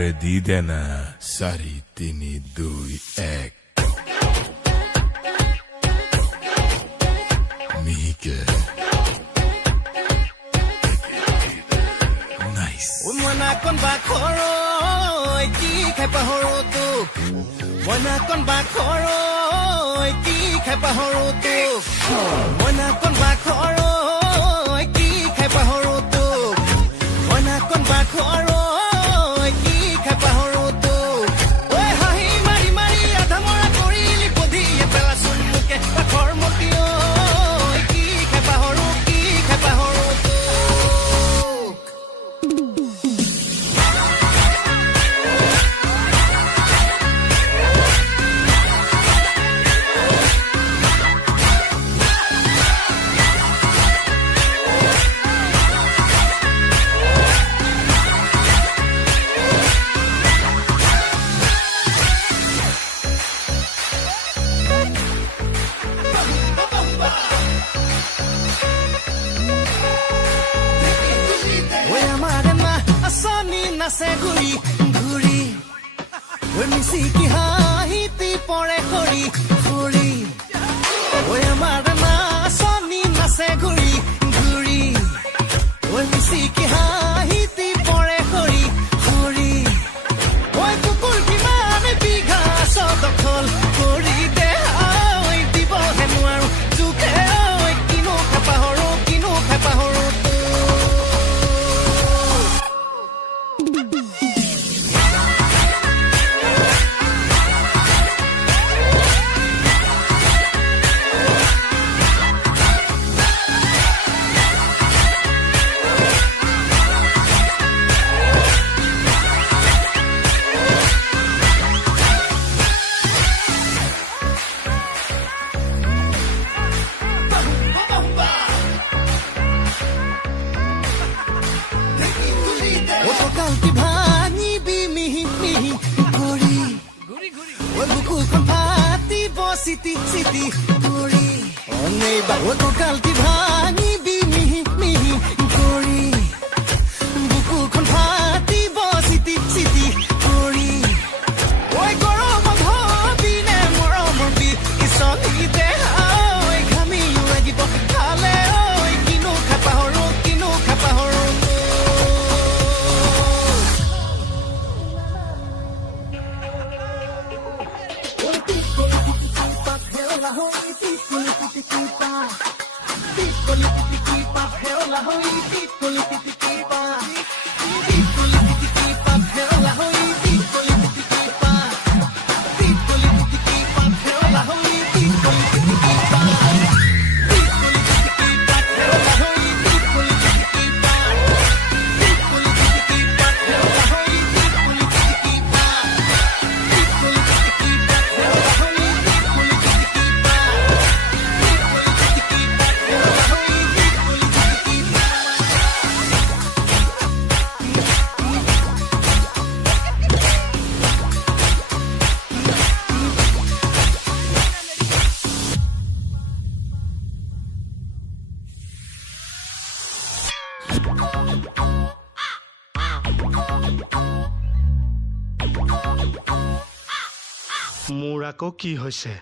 আরে দি দে না 4 3 2 1 মিহিকে নাইস মনা কোন বাখৰো কি খাই পাহৰো তোক মনা কোন বাখৰো কি খাই পাহৰো তোক মনা কোন বাখৰো কি খাই পাহৰো তোক মনা কোন বাখৰো কি খাই পাহৰো তোক ঐ হাঁহি মাৰি মাৰি আধা মৰা কৰিলি পধিয়ে পেলাচোন মোকে পাখৰ মতি কি খাই পাহৰো তোক নাচে ঘূৰি ঘূৰি ঐ মিচিকি হাঁহিতি পৰে খৰি খৰি ঐ আমাৰ নাচনি নাচে ঘূৰি ঘূৰি ঐ মিচিকি হাঁহিতি পৰে খৰি খৰি ঐ কুকুৰ কিমান বিঘা দখল কৰি দে দিবহে নোৱাৰো জোখে কিনো খাই পাহৰো কালটি ভাঙিবি মিহি মিহি কৰি ঐ বুকুখন ফাটিব চিটি চিটি কৰি অনেই বাবু কালটি ভাঙিবি মিহি মিহি কৰি বুকুখন ফাটিব চিটি চিটি কৰি ঐ গৰম ভাবি নে মৰমৰ বি ইচলি দে ঘামিও লাগিব খালে কিনো খাই পাহৰো মোৰ আকৌ কি হৈছে